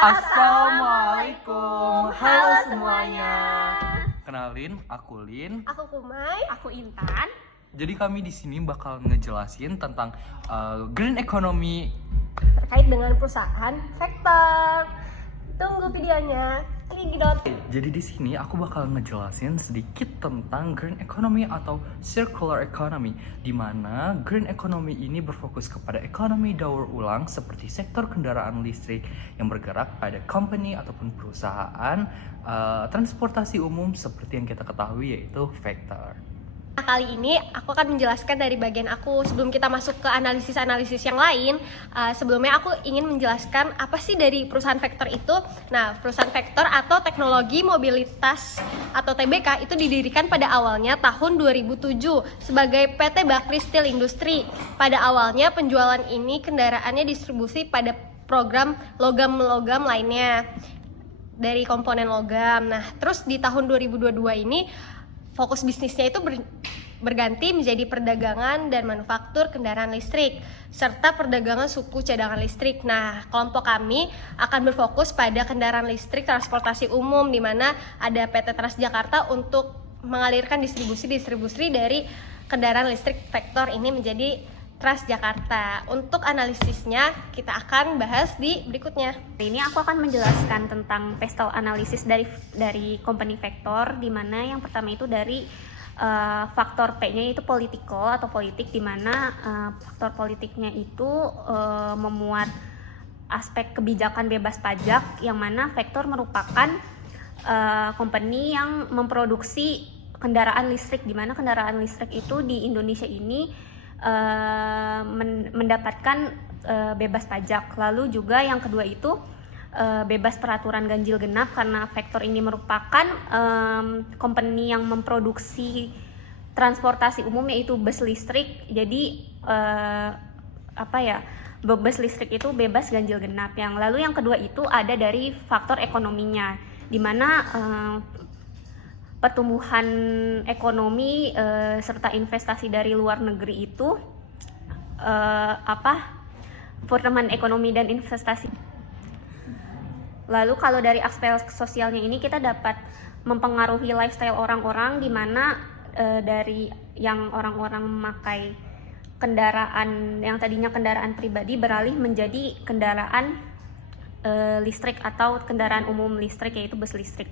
Assalamualaikum, halo semuanya. Kenalin, aku Lin. Aku Kumai. Aku Intan. Jadi kami di sini bakal ngejelasin tentang green economy Terkait dengan perusahaan Vector. Tunggu videonya. Klikidot. Jadi di sini aku bakal ngejelasin sedikit tentang green economy atau circular economy, di mana green economy ini berfokus kepada ekonomi daur ulang seperti sektor kendaraan listrik yang bergerak pada company ataupun perusahaan transportasi umum seperti yang kita ketahui yaitu Vector. Nah, kali ini aku akan menjelaskan dari bagian aku. Sebelum kita masuk ke analisis-analisis yang lain, sebelumnya aku ingin menjelaskan apa sih dari perusahaan Vector itu. Nah, perusahaan Vector atau Teknologi Mobilitas atau TBK itu didirikan pada awalnya tahun 2007 sebagai PT Bakri Steel Industry. Pada awalnya penjualan ini kendaraannya distribusi pada program logam-logam lainnya dari komponen logam. Nah, terus di tahun 2022 ini fokus bisnisnya itu berganti menjadi perdagangan dan manufaktur kendaraan listrik serta perdagangan suku cadangan listrik. Nah, kelompok kami akan berfokus pada kendaraan listrik transportasi umum, di mana ada PT Transjakarta untuk mengalirkan distribusi dari kendaraan listrik Vector ini menjadi Transjakarta. Untuk analisisnya kita akan bahas di berikutnya. Hari ini aku akan menjelaskan tentang pestel analisis dari company Vector, di mana yang pertama itu dari faktor P-nya itu political atau politik, di mana faktor politiknya itu memuat aspek kebijakan bebas pajak, yang mana Vector merupakan company yang memproduksi kendaraan listrik, di mana kendaraan listrik itu di Indonesia ini mendapatkan bebas pajak. Lalu juga yang kedua itu bebas peraturan ganjil genap, karena Vector ini merupakan company yang memproduksi transportasi umum yaitu bus listrik. Jadi bus listrik itu bebas ganjil genap. Lalu yang kedua itu ada dari faktor ekonominya, di mana pertumbuhan ekonomi serta investasi dari luar negeri itu pertumbuhan ekonomi dan investasi. Lalu kalau dari aspek sosialnya ini kita dapat mempengaruhi lifestyle orang-orang, di mana dari yang orang-orang memakai kendaraan yang tadinya kendaraan pribadi beralih menjadi kendaraan listrik atau kendaraan umum listrik yaitu bus listrik.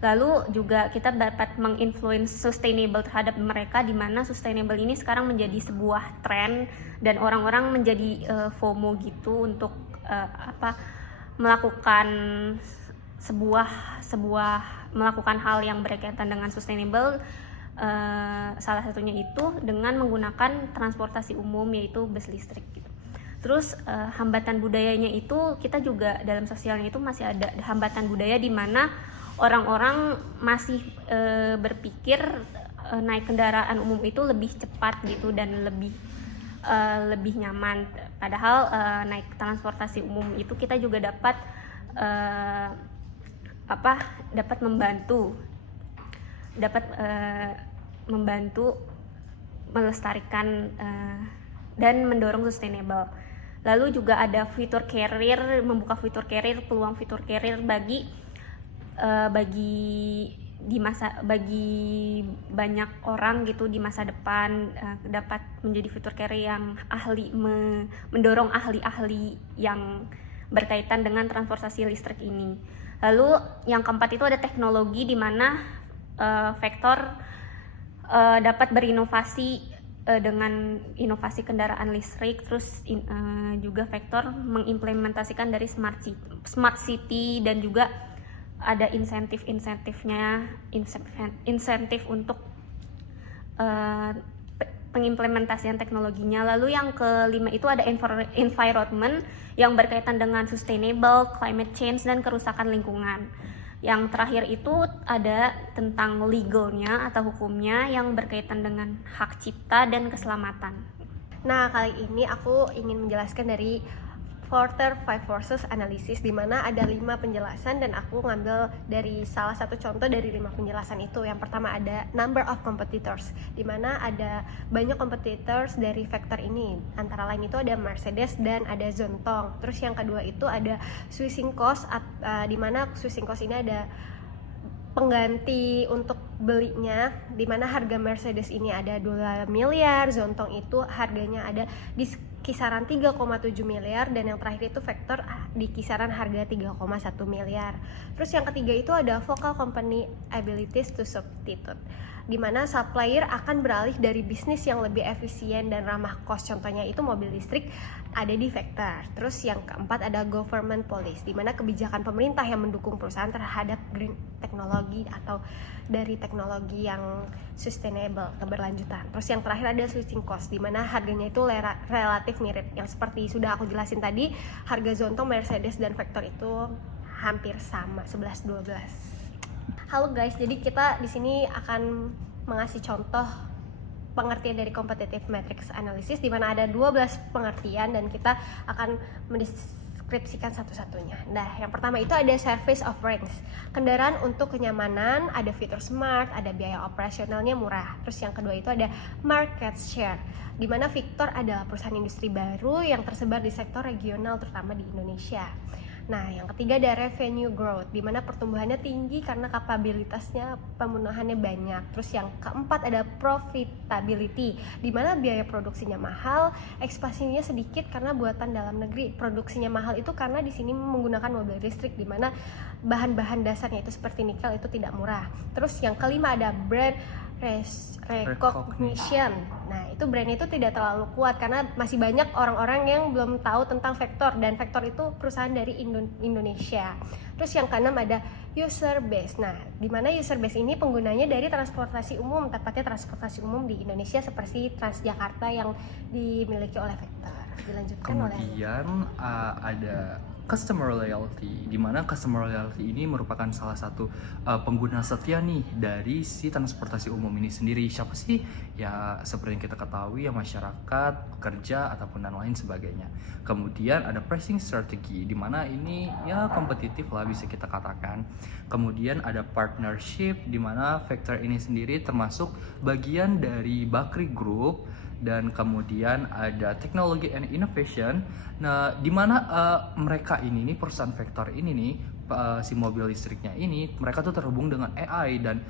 Lalu juga kita dapat menginfluence sustainable terhadap mereka, di mana sustainable ini sekarang menjadi sebuah tren dan orang-orang menjadi FOMO gitu untuk melakukan melakukan hal yang berkaitan dengan sustainable. Salah satunya itu dengan menggunakan transportasi umum yaitu bus listrik gitu. Terus hambatan budayanya itu kita juga dalam sosialnya itu masih ada hambatan budaya, di mana orang-orang masih berpikir naik kendaraan umum itu lebih cepat gitu dan lebih nyaman. Padahal naik transportasi umum itu kita juga dapat membantu melestarikan dan mendorong sustainable. Lalu juga ada fitur career, membuka fitur career, peluang fitur career bagi banyak orang gitu di masa depan, dapat menjadi fitur career yang mendorong ahli-ahli yang berkaitan dengan transportasi listrik ini. Lalu yang keempat itu ada teknologi, di mana Vector dapat berinovasi dengan inovasi kendaraan listrik. Terus juga Vector mengimplementasikan dari smart city dan juga ada insentif untuk pengimplementasian teknologinya. Lalu yang kelima itu ada environment yang berkaitan dengan sustainable, climate change, dan kerusakan lingkungan. Yang terakhir itu ada tentang legalnya atau hukumnya yang berkaitan dengan hak cipta dan keselamatan. Nah, kali ini aku ingin menjelaskan dari Porter Five Forces Analysis, di mana ada 5 penjelasan dan aku ngambil dari salah satu contoh dari 5 penjelasan itu. Yang pertama ada number of competitors, di mana ada banyak competitors dari faktor ini. Antara lain itu ada Mercedes dan ada Zontong. Terus yang kedua itu ada switching cost, di mana switching cost ini ada pengganti untuk belinya, di mana harga Mercedes ini ada 2 miliar, Zontong itu harganya ada di kisaran 3,7 miliar, dan yang terakhir itu Vector di kisaran harga 3,1 miliar. Terus yang ketiga itu ada Focal Company Abilities to Substitute, di mana supplier akan beralih dari bisnis yang lebih efisien dan ramah cost, contohnya itu mobil listrik, ada di Vector. Terus yang keempat ada government policy, di mana kebijakan pemerintah yang mendukung perusahaan terhadap green teknologi atau dari teknologi yang sustainable, keberlanjutan. Terus yang terakhir ada switching cost, di mana harganya itu relatif mirip. Yang seperti sudah aku jelasin tadi, harga Zontong, Mercedes dan Vector itu hampir sama, 11-12. Halo guys, jadi kita di sini akan mengasih contoh pengertian dari competitive matrix analysis, di mana ada 12 pengertian dan kita akan mendeskripsikan satu-satunya. Nah, yang pertama itu ada service of range, kendaraan untuk kenyamanan, ada fitur smart, ada biaya operasionalnya murah. Terus yang kedua itu ada market share, di mana Victor adalah perusahaan industri baru yang tersebar di sektor regional terutama di Indonesia. Nah, yang ketiga ada revenue growth, di mana pertumbuhannya tinggi karena kapabilitasnya pemenuhannya banyak. Terus yang keempat ada profitability, di mana biaya produksinya mahal, ekspansinya sedikit karena buatan dalam negeri. Produksinya mahal itu karena di sini menggunakan mobil listrik, di mana bahan-bahan dasarnya itu seperti nikel itu tidak murah. Terus yang kelima ada brand recognition. Nah, itu brand itu tidak terlalu kuat karena masih banyak orang-orang yang belum tahu tentang Vector, dan Vector itu perusahaan dari Indonesia. Terus yang keenam ada user base. Nah, di mana user base ini penggunanya dari transportasi umum, tepatnya transportasi umum di Indonesia seperti Transjakarta yang dimiliki oleh Vector. Dilanjutkan Kemudian ada customer loyalty, di mana customer loyalty ini merupakan salah satu pengguna setia nih dari si transportasi umum ini sendiri. Siapa sih? Ya seperti yang kita ketahui ya, masyarakat, pekerja ataupun dan lain sebagainya. Kemudian ada pricing strategy, di mana ini ya kompetitif lah bisa kita katakan. Kemudian ada partnership, di mana Vector ini sendiri termasuk bagian dari Bakri Group. Dan kemudian ada teknologi and innovation. Nah, di mana mereka ini nih, perusahaan Vector ini nih, si mobil listriknya ini, mereka tuh terhubung dengan AI dan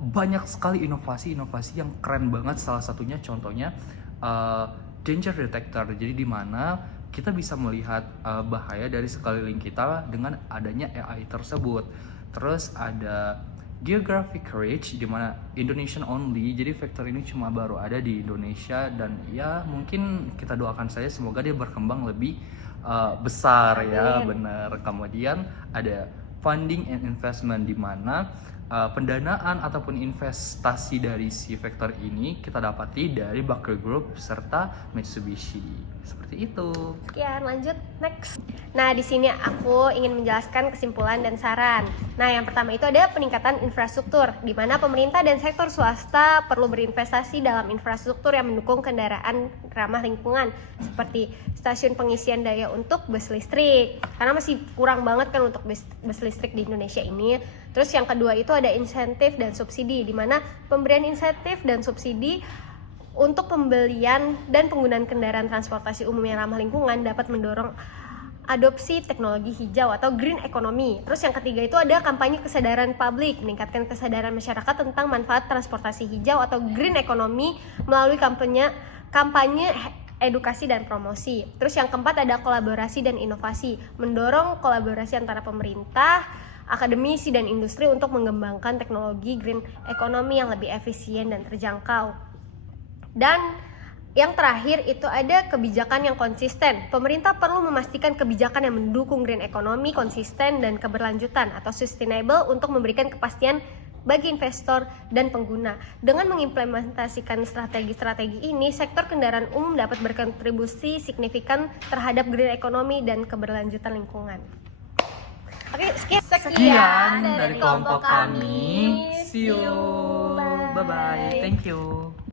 banyak sekali inovasi-inovasi yang keren banget. Salah satunya contohnya danger detector. Jadi di mana kita bisa melihat bahaya dari sekeliling kita dengan adanya AI tersebut. Terus ada geographic coverage, di mana Indonesian only, jadi Vector ini cuma baru ada di Indonesia, dan ya mungkin kita doakan saja semoga dia berkembang lebih besar. Amin. Ya benar. Kemudian ada funding and investment, di mana pendanaan ataupun investasi dari si Vector ini kita dapati dari Bakri Group serta Mitsubishi. Seperti itu. Sekian, lanjut next. Nah, di sini aku ingin menjelaskan kesimpulan dan saran. Nah, yang pertama itu ada peningkatan infrastruktur, di mana pemerintah dan sektor swasta perlu berinvestasi dalam infrastruktur yang mendukung kendaraan ramah lingkungan, seperti stasiun pengisian daya untuk bus listrik, karena masih kurang banget kan untuk bus listrik di Indonesia ini. Terus yang kedua itu ada insentif dan subsidi, di mana pemberian insentif dan subsidi untuk pembelian dan penggunaan kendaraan transportasi umum yang ramah lingkungan dapat mendorong adopsi teknologi hijau atau green economy. Terus yang ketiga itu ada kampanye kesadaran publik, meningkatkan kesadaran masyarakat tentang manfaat transportasi hijau atau green economy melalui kampanye edukasi dan promosi. Terus yang keempat ada kolaborasi dan inovasi, mendorong kolaborasi antara pemerintah, akademisi dan industri untuk mengembangkan teknologi green economy yang lebih efisien dan terjangkau. Dan yang terakhir itu ada kebijakan yang konsisten. Pemerintah perlu memastikan kebijakan yang mendukung green economy, konsisten dan keberlanjutan atau sustainable untuk memberikan kepastian bagi investor dan pengguna. Dengan mengimplementasikan strategi-strategi ini, sektor kendaraan umum dapat berkontribusi signifikan terhadap green economy dan keberlanjutan lingkungan. Oke, sekian dari kelompok kami. See you. Bye bye. Thank you.